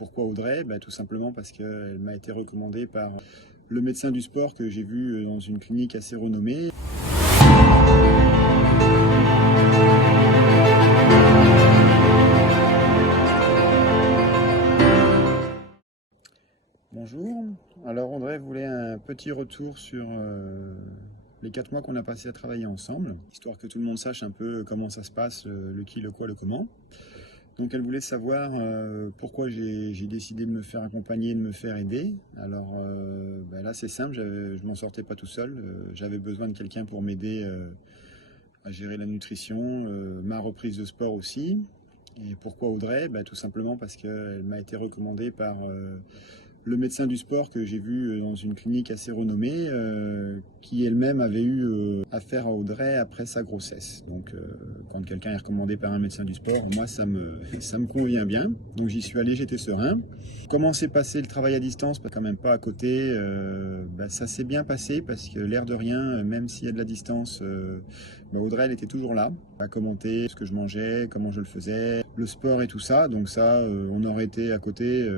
Pourquoi Audrey? Tout simplement parce qu'elle m'a été recommandée par le médecin du sport que j'ai vu dans une clinique assez renommée. Bonjour, alors Audrey voulait un petit retour sur les 4 mois qu'on a passé à travailler ensemble, histoire que tout le monde sache un peu comment ça se passe, le qui, le quoi, le comment. Donc elle voulait savoir pourquoi j'ai décidé de me faire accompagner, de me faire aider. Alors là c'est simple, je m'en sortais pas tout seul, j'avais besoin de quelqu'un pour m'aider à gérer la nutrition, ma reprise de sport aussi. Et pourquoi Audrey? Tout simplement parce qu'elle m'a été recommandée par le médecin du sport que j'ai vu dans une clinique assez renommée, qui elle-même avait eu affaire à Audrey après sa grossesse. Donc quand quelqu'un est recommandé par un médecin du sport, moi ça me convient bien. Donc j'y suis allé, j'étais serein. Comment s'est passé le travail à distance? Quand même pas à côté. Ça s'est bien passé parce que l'air de rien, même s'il y a de la distance, Audrey elle était toujours là, à commenter ce que je mangeais, comment je le faisais, le sport et tout ça. Donc ça, on aurait été à côté.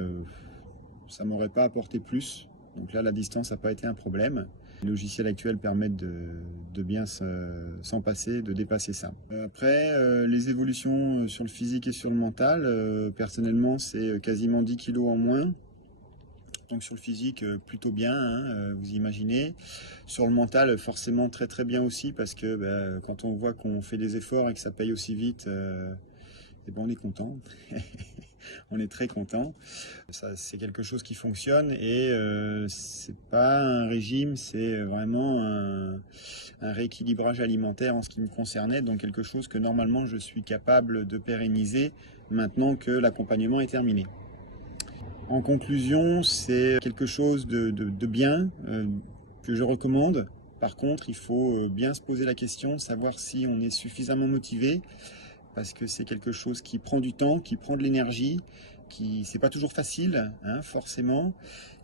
Ça m'aurait pas apporté plus. Donc là, la distance n'a pas été un problème. Les logiciels actuels permettent de bien s'en passer, de dépasser ça. Après, les évolutions sur le physique et sur le mental, personnellement, c'est quasiment 10 kilos en moins. Donc sur le physique, plutôt bien, hein, vous imaginez. Sur le mental, forcément très très bien aussi, parce que quand on voit qu'on fait des efforts et que ça paye aussi vite, on est content. On est très content. Ça, c'est quelque chose qui fonctionne et c'est pas un régime, c'est vraiment un rééquilibrage alimentaire en ce qui me concernait, donc quelque chose que normalement je suis capable de pérenniser maintenant que l'accompagnement est terminé. En conclusion, c'est quelque chose de bien que je recommande. Par contre, il faut bien se poser la question de savoir si on est suffisamment motivé, parce que c'est quelque chose qui prend du temps, qui prend de l'énergie, c'est pas toujours facile, hein, forcément.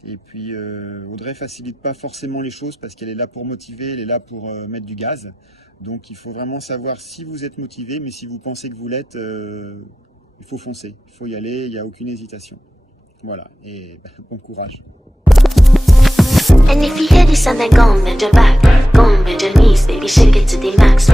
Et puis Audrey facilite pas forcément les choses parce qu'elle est là pour motiver, elle est là pour mettre du gaz. Donc il faut vraiment savoir si vous êtes motivé, mais si vous pensez que vous l'êtes, il faut foncer, il faut y aller, il n'y a aucune hésitation. Voilà, et bon courage. And if you hear this and then go on bend your back, go on bend your knees, baby shake it to the max.